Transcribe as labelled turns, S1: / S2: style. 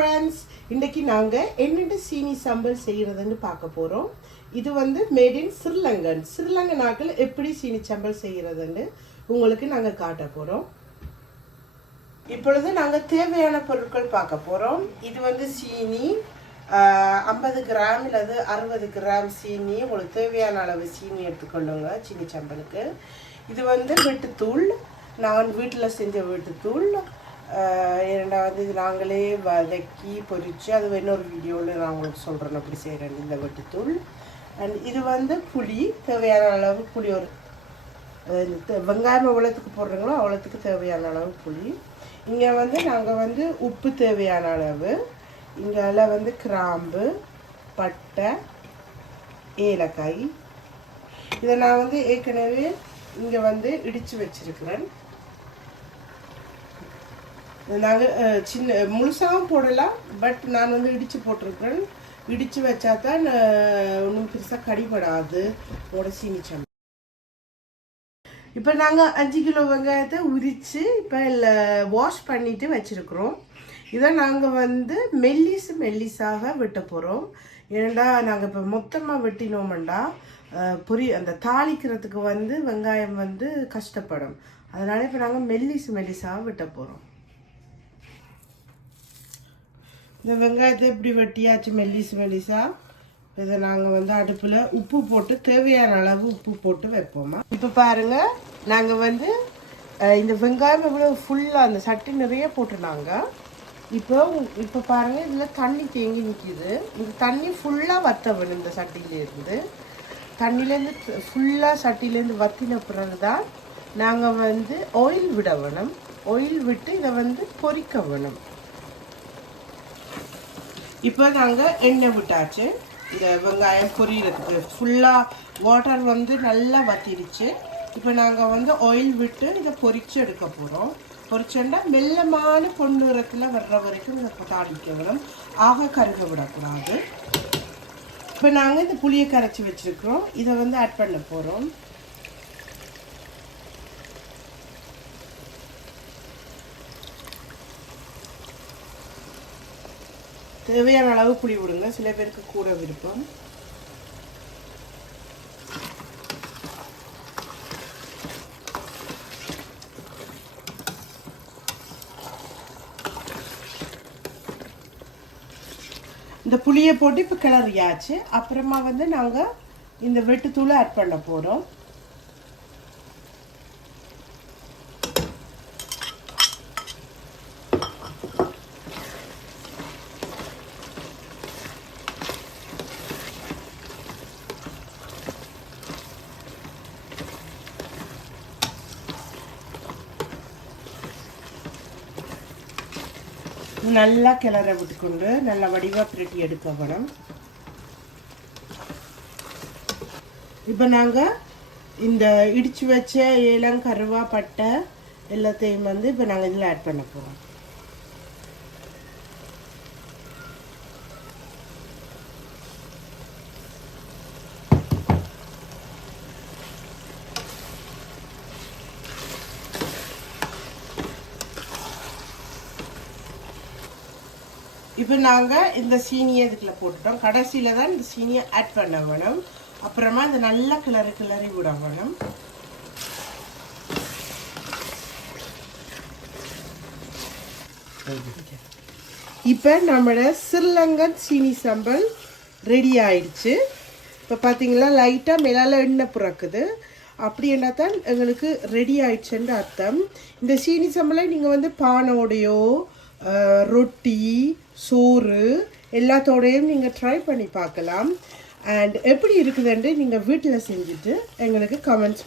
S1: Friends இன்றைக்கி நாங்கள் என்னென்ன சீனி சம்பல் செய்கிறதுன்னு பார்க்க போகிறோம் இது வந்து மேட் இன் ஸ்ரீலங்கன். ஸ்ரீலங்கா நாட்கள் எப்படி சீனி சம்பல் செய்கிறதுன்னு உங்களுக்கு நாங்கள் காட்ட போகிறோம் இப்பொழுது நாங்கள் தேவையான பொருட்கள் பார்க்க போகிறோம் இது வந்து சீனி ஐம்பது கிராம் இல்லது அறுபது கிராம் சீனி. உங்களுக்கு தேவையான அளவு சீனி எடுத்துக்கொள்ளுங்க சீனி சம்பலுக்கு. இது வந்து வெட்டுத்தூள் நான் வீட்டில் செஞ்ச வீட்டுத்தூள் இரண்டாவது இது நாங்களே வதக்கி பொரித்து அது இன்னொரு வீடியோவில் நான் உங்களுக்கு சொல்கிறேன் அப்படி செய்கிறேன் இந்த வெட்டித்தூள். அண்ட் இது வந்து புளி தேவையான அளவு புளி ஒரு தே- வெங்காயம் எவ்வளோத்துக்கு போடுறீங்களோ அவ்வளோத்துக்கு தேவையான அளவு புளி. இங்கே வந்து நாங்கள் வந்து உப்பு தேவையான அளவு. இங்கே வந்து கிராம்பு பட்டை ஏலக்காய். இதை நான் வந்து ஏற்கனவே இங்கே வந்து இடித்து வச்சுருக்கிறேன். நாங்கள் சின்ன முழுசாகவும் போடலாம். பட் நான் வந்து இடித்து போட்டிருக்கிறேன். இடித்து வச்சா தான் ஒன்றும் பெருசாக கடிபடாது. உங்களோட மிச்சம் இப்போ நாங்கள் அஞ்சு கிலோ வெங்காயத்தை உரித்து இப்போ இல்லை வாஷ் பண்ணிட்டு வச்சுருக்குறோம். இதை நாங்கள் வந்து மெல்லிஸ் மெல்லிஸாக வெட்ட போகிறோம் ஏன்டா நாங்கள் இப்போ மொத்தமாக வெட்டினோம்டா பொரி அந்த தாளிக்கிறதுக்கு வந்து வெங்காயம் வந்து கஷ்டப்படும். அதனால இப்போ நாங்கள் மெல்லிஸ் மெல்லிஸாக வெட்ட போகிறோம் இந்த வெங்காயத்தை எப்படி வெட்டியாச்சு மெல்லிஸ் மெல்லிசா. இதை நாங்கள் வந்து அடுப்பில் உப்பு போட்டு தேவையான அளவு உப்பு போட்டு வைப்போமா. இப்போ பாருங்கள் நாங்கள் வந்து இந்த வெங்காயம் இவ்வளோ ஃபுல்லாக அந்த சட்டி நிறைய போட்டுனாங்க இப்போ இப்போ பாருங்கள் இதில் தண்ணி தேங்கி நிற்கிது இந்த தண்ணி ஃபுல்லாக வத்த வேணும் இந்த சட்டியிலேருந்து. தண்ணியிலேருந்து ஃபுல்லாக சட்டியிலேருந்து வத்தின பிறகு தான் நாங்கள் வந்து ஆயில் விட வேணும். ஆயில் விட்டு இதை வந்து பொரிக்க வேணும். இப்போ நாங்கள் எண்ணெய் விட்டாச்சு. இந்த வெங்காயம் பொரியலுக்கு ஃபுல்லாக வாட்டர் வந்து நல்லா வத்திடுச்சு. இப்போ நாங்கள் வந்து ஆயில் விட்டு இதை பொரித்து எடுக்க போகிறோம் பொரிச்சோன்னா மெல்லமான பொன்னிறத்தில் வர்ற வரைக்கும் இதை தாளிக்க வேணும். ஆக கருக விடக்கூடாது. இப்போ நாங்கள் இந்த புளியை கரைச்சி வச்சுருக்கிறோம். இதை வந்து ஆட் பண்ண போகிறோம் தேவையான அளவு புளி விடுங்க. சில பேருக்கு கூட விருப்பம். இந்த புளியை போட்டு இப்போ கிளறியாச்சு. அப்புறமா வந்து நாங்கள் இந்த வெட்டுத்தூளை ஆட் பண்ண போகிறோம் நல்லா கிளற விட்டுக்கொண்டு நல்லா வடிவாக பிரட்டி எடுக்க வேணும். இப்போ நாங்கள் இந்த இடித்து வச்ச ஏலம் கருவா பட்டை எல்லாத்தையும் வந்து இப்போ நாங்கள் இதில் ஆட் பண்ண போகிறோம் இப்போ நாங்கள் இந்த சீனியை இதுக்குள்ள போட்டுட்டோம். கடைசியில் தான் இந்த சீனியை ஆட் பண்ண வேணும். அப்புறமா இந்த நல்லா கிளறி கிளறி விட வேணும். இப்போ நம்மளோட ஸ்ரீலங்கன் சீனி சம்பல் ரெடி ஆயிடுச்சு. இப்போ பார்த்தீங்களா லைட்டாக மேலால் எண்ணெய் பிறக்குது. அப்படி என்ன தான் எங்களுக்கு ரெடி ஆயிடுச்சுன்ற அர்த்தம். இந்த சீனி சம்பளை நீங்கள் வந்து பானோடையோ ரொட்டி சோறு எல்லாத்தோடையும் நீங்கள் ட்ரை பண்ணி பார்க்கலாம். அண்ட் எப்படி இருக்குதுன்ட்டு நீங்கள் வீட்டில் செஞ்சுட்டு எங்களுக்கு கமெண்ட்ஸ்